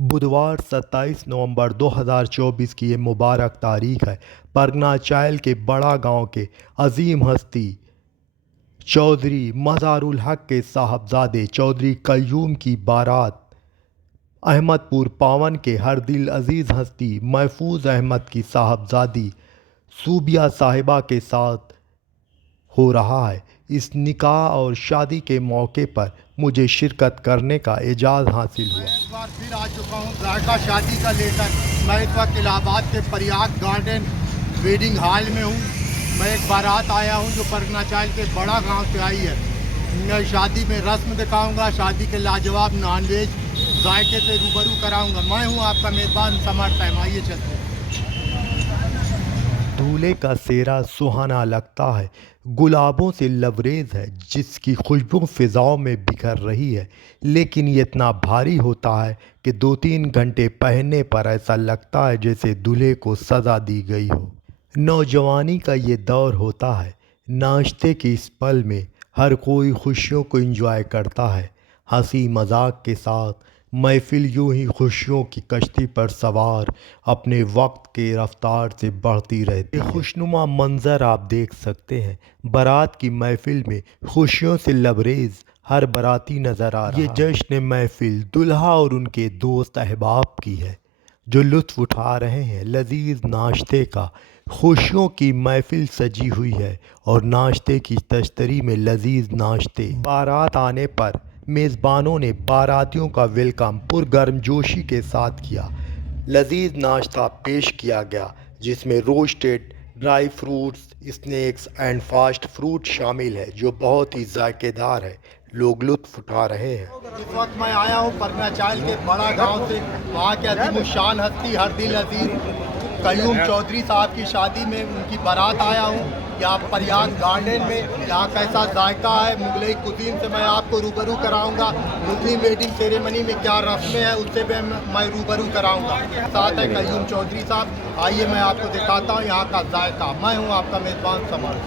बुधवार 27 नवंबर 2024 की ये मुबारक तारीख है। परगना चायल के बड़ा गांव के अजीम हस्ती चौधरी मज़ारुल हक के साहबजादे चौधरी कय्यूम की बारात अहमदपुर पावन के हर दिल अजीज़ हस्ती महफूज अहमद की साहबजादी सूबिया साहिबा के साथ हो रहा है। इस निकाह और शादी के मौके पर मुझे शिरकत करने का एजाज़ हासिल हुआ। एक बार फिर आ चुका हूँ जायका शादी का लेकर। मैं इस वक्त इलाहाबाद के प्रयाग गार्डन वेडिंग हॉल में हूँ। मैं एक बारात आया हूँ जो परगना चायल के बड़ा गांव से आई है। मैं शादी में रस्म दिखाऊंगा, शादी के लाजवाब नॉनवेज जायके से रूबरू कराऊंगा। मैं हूँ आपका मेज़बान समर्थ है। आइए चलते हैं। दूल्हे का सेहरा सुहाना लगता है, गुलाबों से लबरेज है जिसकी खुशबू फिजाओं में बिखर रही है, लेकिन ये इतना भारी होता है कि 2-3 घंटे पहनने पर ऐसा लगता है जैसे दूल्हे को सजा दी गई हो। नौजवानी का ये दौर होता है, नाश्ते के इस पल में हर कोई खुशियों को एंजॉय करता है। हंसी मजाक के साथ महफिल यूं ही खुशियों की कश्ती पर सवार अपने वक्त के रफ्तार से बढ़ती रहती है। खुशनुमा मंजर आप देख सकते हैं। बारात की महफिल में खुशियों से लबरेज हर बाराती नजर आ रहा है। ये जश्न महफिल दुल्हा और उनके दोस्त अहबाब की है जो लुत्फ उठा रहे हैं लजीज नाश्ते का। खुशियों की महफिल सजी हुई है और नाश्ते की तश्तरी में लजीज नाश्ते। बारात आने पर मेज़बानों ने बारातियों का वेलकम पुरगर्मजोशी के साथ किया। लजीज नाश्ता पेश किया गया जिसमें roasted dry fruits, snacks and fast fruit शामिल है जो बहुत ही जायकेदार है। लोग लुत्फ उठा रहे हैं। इस वक्त मैं आया हूँ परगना चायल के बड़ा गांव से। वहाँ के अजीमुशान हस्ती हर दिल अजीज कय्यूम चौधरी साहब की शादी में उनकी बारात आया हूँ। यहाँ प्रयाग गार्डन में यहाँ कैसा जायका है मुगलई कुजीन से मैं आपको रूबरू कराऊंगा। मुस्लिम वेडिंग सेरेमनी में क्या रस्में हैं उससे भी मैं रूबरू कराऊंगा। साथ है कय्यूम चौधरी साहब। आइए मैं आपको दिखाता हूँ यहाँ का जायका। मैं हूँ आपका मेज़बान समर्थ।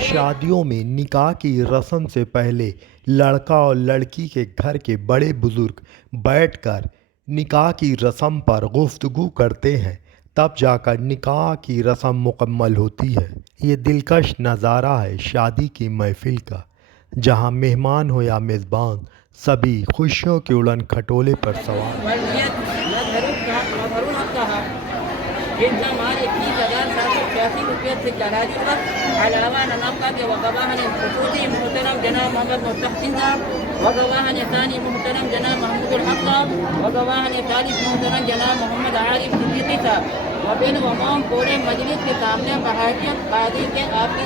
शादियों में निकाह की रस्म से पहले लड़का और लड़की के घर के बड़े बुजुर्ग बैठकर निकाह की रस्म पर गुफ्तगू करते हैं, तब जाकर निकाह की रस्म मुकम्मल होती है। ये दिलकश नज़ारा है शादी की महफिल का, जहां मेहमान हो या मेज़बान सभी खुशियों के उड़न खटोले पर सवार। रुपये से अलावा ननाका के वगवाहन खसूसी मोहतरम जनाब मोहम्मद मुस्तहसिन साहब, वगवाहन सानी मोहतरम जनाब महमूदुल हक साहब, वगवाहन सालिस मोहतरम जनाब मोहम्मद आरिफ सिद्दीकी साहब, वबिन वमाम पूरे मजलिस के सामने बहायत कादी के आपकी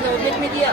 सहूलियत में दिया।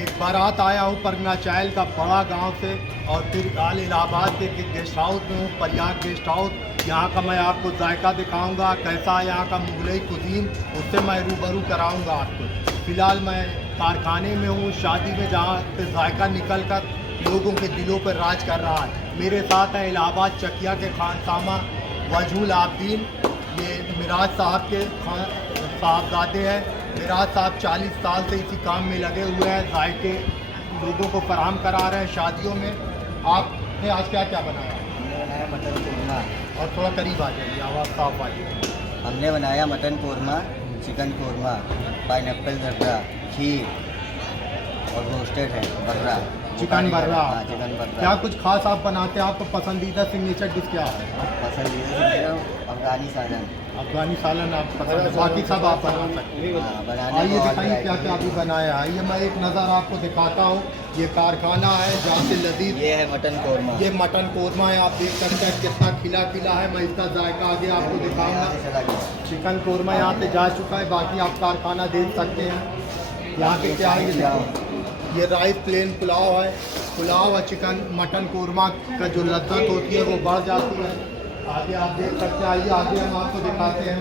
एक बारात आया हूँ परगना चायल का बड़ा गांव से और फिर इलाहाबाद के गेस्ट हाउस में हूँ, प्रयाग गेस्ट हाउस। यहाँ का मैं आपको जायका दिखाऊंगा, कैसा है यहाँ का मुगलई कुजीन, उससे मैं रूबरू कराऊंगा आपको। फ़िलहाल मैं कारखाने में हूँ शादी में, जहाँ से जायका निकल कर लोगों के दिलों पर राज कर रहा है। मेरे साथ है इलाहाबाद चकिया के खानसामा वजहुल आबदीन, ये मिराज साहब के साहबजादे हैं। मिराज साहब 40 साल से इसी काम में लगे हुए हैं, जायके लोगों को फराहम करा रहे हैं शादियों में। आपने आज क्या क्या बनाया? हमने बनाया मटन कौरमा। और थोड़ा करीब आ जाइए, आवाज़ साफ आ जाइए। हमने बनाया mutton korma, chicken korma, pineapple जर्दा, खीर और रोस्टेड है बकरा, चिकन बर्रा। हाँ, चिकन बर्रा। क्या कुछ खास आप बनाते हैं? आपका पसंदीदा सिग्नेचर डिश क्या है? पसंदीदा है अफगानी सालन। अफगानी सालन आप पसंद है, बाकी सब आप बना सकते हैं। हाँ, बनाने आइए को और दिखाइए क्या क्या अभी बनाया है। आइए मैं एक नज़र आपको दिखाता हूँ। ये कारखाना है जहाँ से लजीज ये है मटन कौरमा। ये मटन कोरमा है। आप देख सकते हैं कितना खिला खिला है। मैं इसका जायका आगे आपको दिखाऊंगा। चला गया। चिकन कोरमा यहाँ पे जा चुका है। बाकी आप कारखाना देख सकते हैं। यहाँ पे क्या है, ये राइस प्लेन पुलाव है। पुलाव और चिकन मटन कोरमा का जो लज्जत होती है वो बढ़ जाती है। आगे आप देख सकते हैं। आइए आगे हम आपको दिखाते हैं।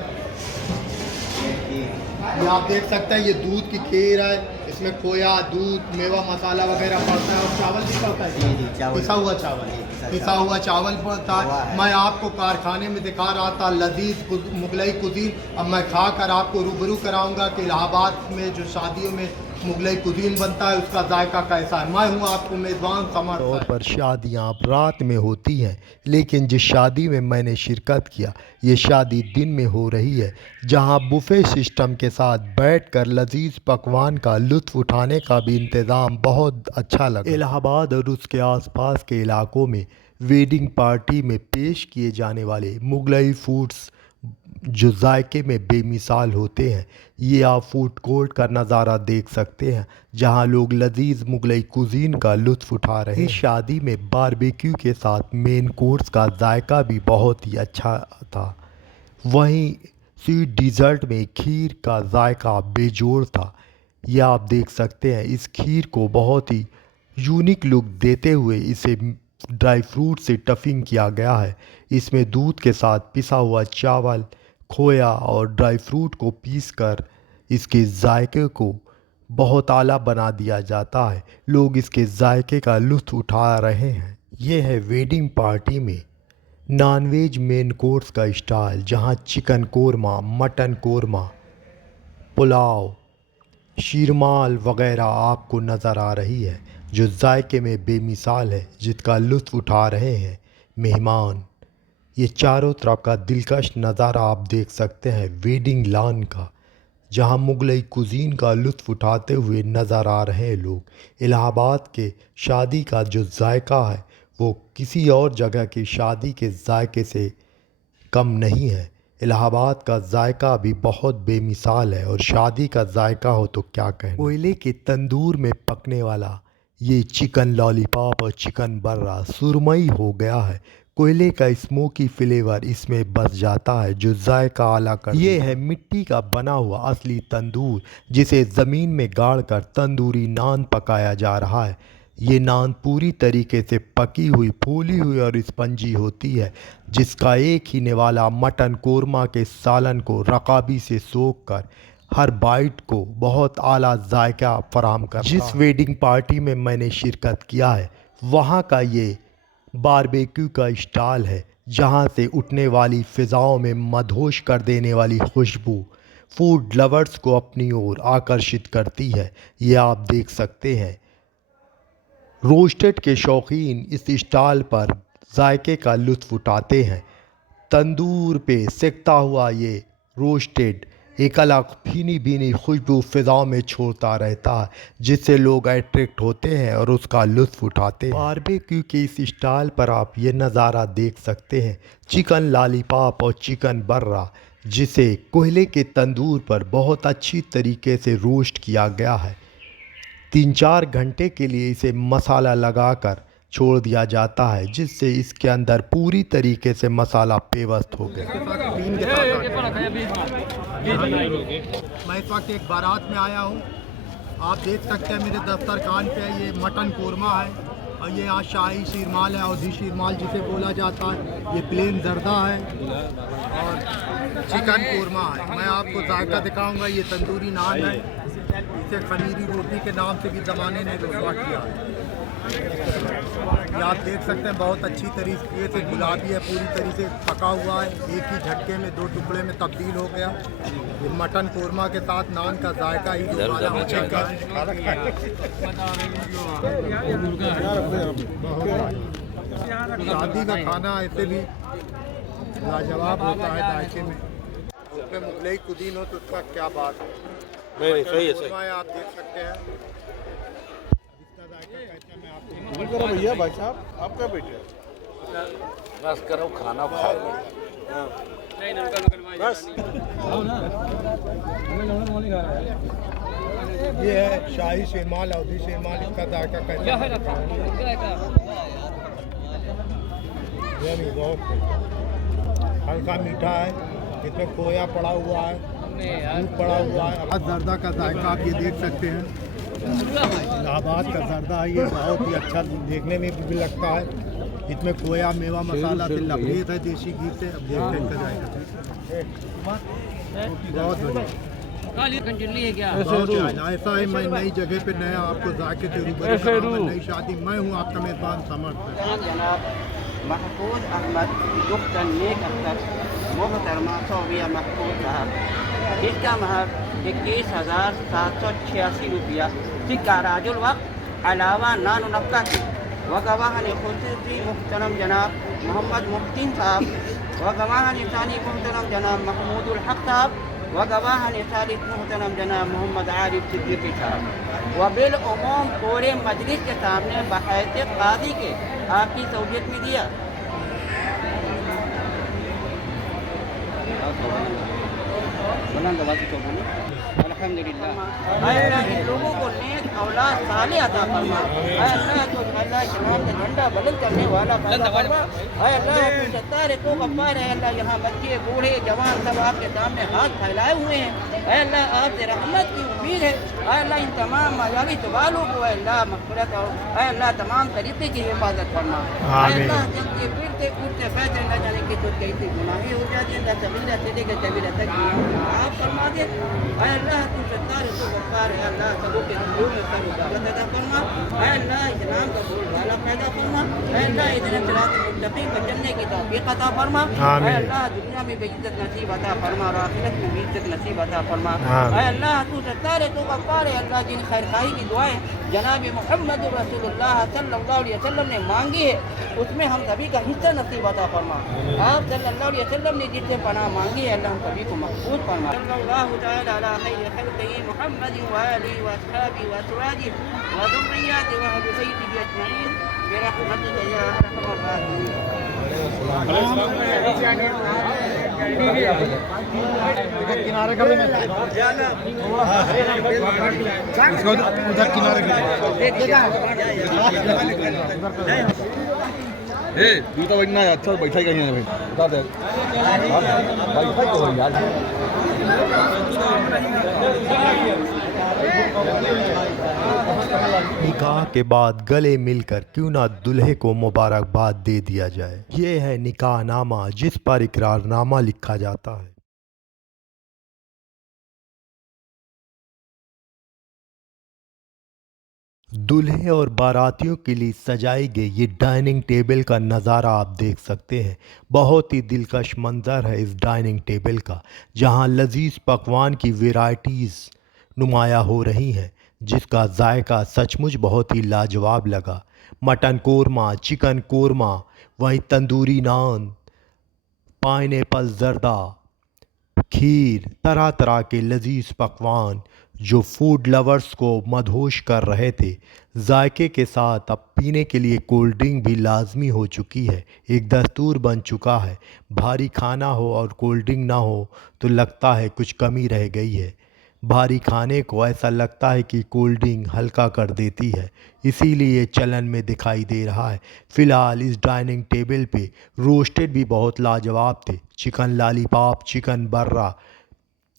ये आप देख सकते हैं, ये दूध की खीर है। इसमें खोया, दूध, मेवा मसाला वगैरह पड़ता है और चावल भी पड़ता है। जी, चावल। पिसा हुआ चावल, पिसा हुआ चावल पड़ता है। मैं आपको कारखाने में दिखा रहा था लजीज मुगलई कुजीन। अब मैं खा कर आपको रूबरू कराऊंगा कि इलाहाबाद में जो शादियों में मुगलई कुजीन बनता है उसका जायका कैसा है। मैं हूँ आपको मेज़बान समर। तौर पर शादियाँ रात में होती हैं, लेकिन जिस शादी में मैंने शिरकत किया ये शादी दिन में हो रही है, जहां बुफे सिस्टम के साथ बैठकर लजीज पकवान का लुत्फ़ उठाने का भी इंतज़ाम बहुत अच्छा लगा। इलाहाबाद और उसके आसपास के इलाकों में वेडिंग पार्टी में पेश किए जाने वाले मुगलई फूड्स जो जायके में बेमिसाल होते हैं, ये आप फूड कोर्ट का नज़ारा देख सकते हैं जहां लोग लजीज मुगलई कुजीन का लुत्फ़ उठा रहे हैं। इस शादी में बारबेक्यू के साथ मेन कोर्स का जायका भी बहुत ही अच्छा था। वहीं स्वीट डिज़र्ट में खीर का जायका बेजोड़ था। यह आप देख सकते हैं। इस खीर को बहुत ही यूनिक लुक देते हुए इसे ड्राई फ्रूट से टफिंग किया गया है। इसमें दूध के साथ पिसा हुआ चावल, खोया और ड्राई फ्रूट को पीसकर इसके जायके को बहुत आला बना दिया जाता है। लोग इसके जायके का लुत्फ़ उठा रहे हैं। ये है वेडिंग पार्टी में नॉनवेज मेन कोर्स का स्टाइल, जहां चिकन कोरमा, मटन कोरमा, पुलाव, शीरमाल वगैरह आपको नज़र आ रही है जो जायके में बेमिसाल है, जिसका लुत्फ़ उठा रहे हैं मेहमान। ये चारों तरफ का दिलकश नज़ारा आप देख सकते हैं वेडिंग लॉन का, जहां मुगलई कुजीन का लुत्फ़ उठाते हुए नज़र आ रहे हैं लोग। इलाहाबाद के शादी का जो जायका है वो किसी और जगह की शादी के जायके से कम नहीं है। इलाहाबाद का जायका भी बहुत बेमिसाल है और शादी का जायका हो तो क्या कहना। कोयले के तंदूर में पकने वाला ये चिकन लॉलीपॉप और चिकन बर्रा सुरमई हो गया है। कोयले का स्मोकी फ्लेवर इसमें बस जाता है जो जायका आला कर। ये है मिट्टी का बना हुआ असली तंदूर, जिसे ज़मीन में गाड़कर तंदूरी नान पकाया जा रहा है। ये नान पूरी तरीके से पकी हुई, फूली हुई और स्पंजी होती है, जिसका एक ही निवाला मटन कोरमा के सालन को रकाबी से सोख कर हर बाइट को बहुत आला जायका फराहम करता है। जिस वेडिंग पार्टी में मैंने शिरकत किया है वहाँ का ये बारबेक्यू का स्टॉल है, जहाँ से उठने वाली फ़िज़ाओं में मदहोश कर देने वाली खुशबू फूड लवर्स को अपनी ओर आकर्षित करती है। ये आप देख सकते हैं। रोस्टेड के शौकीन इस स्टॉल पर जायके का लुत्फ़ उठाते हैं। तंदूर पे सेकता हुआ ये रोस्टेड एक अलग भीनी भीनी खुशबू फ़िज़ाओं में छोड़ता रहता है, जिससे लोग अट्रैक्ट होते हैं और उसका लुत्फ़ उठाते हैं। बारबेक्यू के इस स्टॉल पर आप ये नज़ारा देख सकते हैं, चिकन लॉलीपॉप और चिकन बर्रा, जिसे कोयले के तंदूर पर बहुत अच्छी तरीके से रोस्ट किया गया है। 3-4 घंटे के लिए इसे मसाला लगाकर छोड़ दिया जाता है, जिससे इसके अंदर पूरी तरीके से मसाला पेवस्त हो गया। मैं इस वक्त एक बारात में आया हूँ। आप देख सकते हैं मेरे दस्तरखान पे ये मटन कोरमा है और ये यहाँ शाही शीरमाल है, अवधी शीरमाल जिसे बोला जाता है। ये प्लेन जर्दा है और चिकन कोरमा है। मैं आपको जायका दिखाऊंगा। ये तंदूरी नान है, इसे खमीरी रोटी के नाम से भी ज़माने ने रुसवा किया है। ये आप देख सकते हैं बहुत अच्छी तरीके से गुलाबी है, पूरी तरीके से पका हुआ है। एक ही झटके में 2 टुकड़े में तब्दील हो गया। ये मटन कोरमा के साथ नान का जायका ही दोबारा हो जाएगा। शादी का खाना ऐसे भी लाजवाब होता है जायके में। उसमें मुगलई कुजीन हो तो उसका क्या बात है। नहीं सही है, सही। आप देख सकते हैं इसका जायका कैसा मैं आपको करो भैया भाई साहब आप क्या बैठे बस करो खाना खाए बस ये है शाही शेरमाल, अवधी शेरमाल, इसका जायका कैसा है? बहुत हल्का मीठा है, इसमें खोया पड़ा हुआ है, दूध पड़ा हुआ है। जर्दा का जायका आप ये देख सकते हैं, इलाहाबाद का जर्दा है, ये बहुत ही अच्छा देखने में भी लगता है। इसमें खोया मेवा मसाला से लबरेज है देसी घी से। अब देखते हैं इसका जायका बहुत बढ़िया, है क्या? बहुत अच्छा। ऐसा है, मैं नई जगह पे नया आपको जाके से रूबरू कराऊंगा। नई शादी, मैं हूँ आपका मेजबान समर्थ। जनाब महफूज अहमद दुख्तन नेक अख्तर मोहतरमा सौबिया महफूज साहब, इसका महर 21,786 रुपया सिक्का राजुल वक्त अलावा नान नक्का की व गवाह ने खुसूसी मुहतरम जनाब मोहम्मद मुफ्तीन साहब व गवाह निशानी मुहतरम जनाब महमूदुल हक साहब व गवाह निसालिस मुहतरम जनाब मोहम्मद आरिफ सिद्दीकी साहब व बिल उमूम पूरे मजलिस के सामने बहैसियत काजी के आपकी सहूलियत में दिया। अल्लाह इन लोगों को नेक औलाद साले अता फरमा। अल्लाह को अल्लाह इस्लाम का झंडा बुलंद करने वाला पैदा फरमा। अल्लाह तू सत्तार है, तू गफ्फार है। अल्लाह यहाँ बच्चे बूढ़े जवान सब आपके सामने हाथ फैलाए हुए हैं। अल्लाह आपसे रहमत की उम्मीद है। अल्लाह इन तमाम मजाली सवालों को अल्लाह मग़फ़िरत और अल्लाह तमाम तरीके की हिफाजत फरमा। अल्लाह चलते फिरते उठते बैठे न जाने की तो कैसी गुनाही हो जाती है। सबीरा से लेकर सबीरा तक आप फरमा दे। अल्लाह तू सत्तार है, तू गफ्फार है। अल्लाह सबों के दिलों में सब उदावत अता फरमा। अल्लाह इस्लाम का बोलबाला पैदा फरमा। अल्लाह इधर सिरात मुस्तकीम पर चलने की तौफीक अता फरमा। अल्लाह दुनिया में बेइज्जत नसीब अता फरमा और आखिरत में बेइज्जत नसीब अता फरमा। अल्लाह तू सत्तार है, तू गफ्फार है। अल्लाह जिन खैरखाई की दुआएं जनाब मोहम्मद रसूलुल्लाह सल्लल्लाहु अलैहि वसल्लम ने मांगी है, उसमें हम सभी का हिस्सा नसीब अता फरमा। आप सल्लल्लाहु अलैहि वसल्लम ने जिससे पनाह मांगी है, अल्लाह हम सभी को महफूज फरमा। सल्लल्लाहु तआला अला खैरि खल्क़िही मुहम्मद व आलिहि व अस्हाबिही व अज़वाजिही व ज़ुर्रिय्यतिही व अहलि बैतिही अजमईन बिरहमतिका या अरहमर राहिमीन। किनारे कर इसको उधर किनारे जूता बैठना है अच्छा बैठा ही कहीं है भाई बता दे बैठा ही तो यार निकाह के बाद गले मिलकर क्यों ना दूल्हे को मुबारकबाद दे दिया जाए। ये है निकाहनामा जिस पर इकरारनामा लिखा जाता है। दूल्हे और बारातियों के लिए सजाई गई ये डाइनिंग टेबल का नज़ारा आप देख सकते हैं। बहुत ही दिलकश मंजर है इस डाइनिंग टेबल का, जहां लजीज पकवान की वैरायटीज़ नुमाया हो रही हैं, जिसका जायका सचमुच बहुत ही लाजवाब लगा। मटन कोरमा, चिकन कोरमा, वहीं तंदूरी नान, पाइनएप्पल जर्दा, खीर, तरह तरह के लजीज पकवान जो फूड लवर्स को मदहोश कर रहे थे। जायके के साथ अब पीने के लिए कोल्ड ड्रिंक भी लाजमी हो चुकी है, एक दस्तूर बन चुका है। भारी खाना हो और कोल्ड ड्रिंक ना हो तो लगता है कुछ कमी रह गई है। भारी खाने को ऐसा लगता है कि कोल्ड ड्रिंक हल्का कर देती है, इसीलिए चलन में दिखाई दे रहा है। फ़िलहाल इस डाइनिंग टेबल पे रोस्टेड भी बहुत लाजवाब थे। चिकन लॉलीपॉप, चिकन बर्रा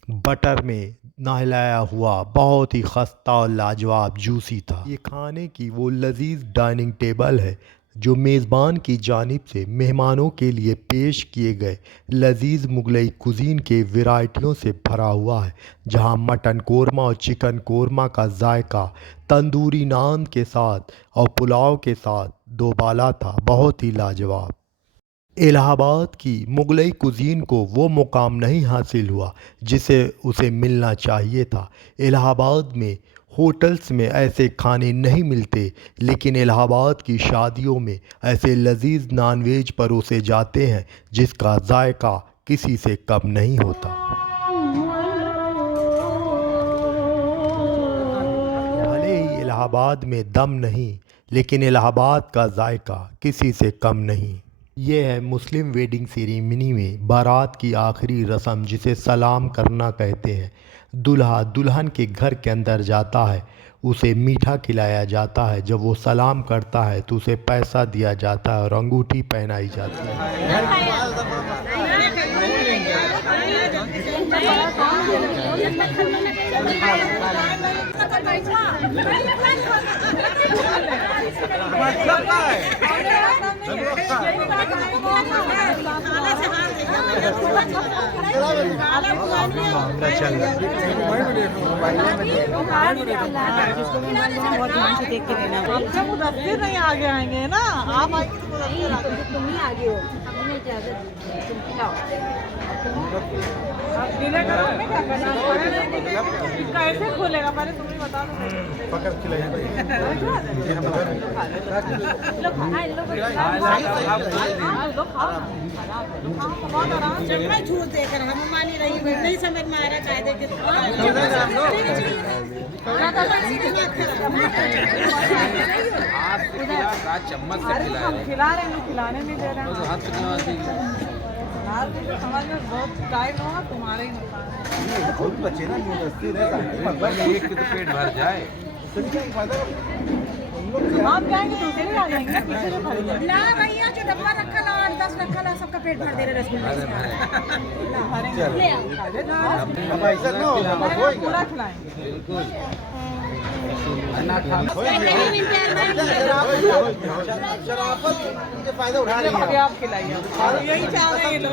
बटर में नहलाया हुआ बहुत ही खस्ता और लाजवाब जूसी था। ये खाने की वो लजीज डाइनिंग टेबल है जो मेज़बान की जानिब से मेहमानों के लिए पेश किए गए लजीज मुगलई कुज़ीन के वैरायटियों से भरा हुआ है, जहां मटन कोरमा और चिकन कोरमा का जायका तंदूरी नान के साथ और पुलाव के साथ दोबाला था, बहुत ही लाजवाब। इलाहाबाद की मुगलई कुज़ीन को वो मुकाम नहीं हासिल हुआ जिसे उसे मिलना चाहिए था। इलाहाबाद में होटल्स में ऐसे खाने नहीं मिलते, लेकिन इलाहाबाद की शादियों में ऐसे लजीज नॉनवेज परोसे जाते हैं जिसका जायका किसी से कम नहीं होता। भले ही इलाहाबाद में दम नहीं, लेकिन इलाहाबाद का जायका किसी से कम नहीं। ये है मुस्लिम वेडिंग सेरेमनी में बारात की आखिरी रस्म, जिसे सलाम करना कहते हैं। दूल्हा दुल्हन के घर के अंदर जाता है, उसे मीठा खिलाया जाता है। जब वो सलाम करता है तो उसे पैसा दिया जाता है और अंगूठी पहनाई जाती है। आपका मुदस्सिर नहीं आगे आएंगे ना, आप आएंगे तो मुदस्सिर आगे। तुम ही आगे हो, हमने इजाजत दी, तुम खिलाओ। आप डिले करोगे, क्या करना है? कैसे खोलेगा पहले तुम ही बता दो। पकड़ खिलाइए छूट देकर हम मानी रही, नहीं समझ में आ रहा कायदे के। चम्मच से खिला रहे खिला रहे हैं, खिलाने नहीं दे रहे हैं। हाथ से खिला दीजिए। समझ में बहुत टाइम होगा, तुम्हारे ही एक के तो पेट भर जाए। आप जाएंगे दूसरे भी आ जाएंगे, पीछे से भर जाएंगे। ना भैया, जो डब्बा रखा ला 8-10 रखा ला, सबका पेट भर दे रहे रसगुल्ले। पूरा खिलाएंगे। अभी आप खिलाइए, यही चाह रहे हैं लोग।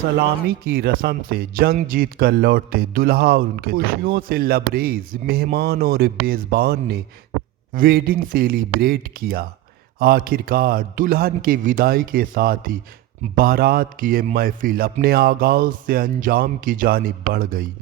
सलामी की रस्म से जंग जीत कर लौटते दुल्हा और उनके खुशियों से लबरेज मेहमान और मेज़बान ने वेडिंग सेलिब्रेट किया। आखिरकार दुल्हन के विदाई के साथ ही बारात की ये महफिल अपने आगाज़ से अंजाम की जानिब बढ़ गई।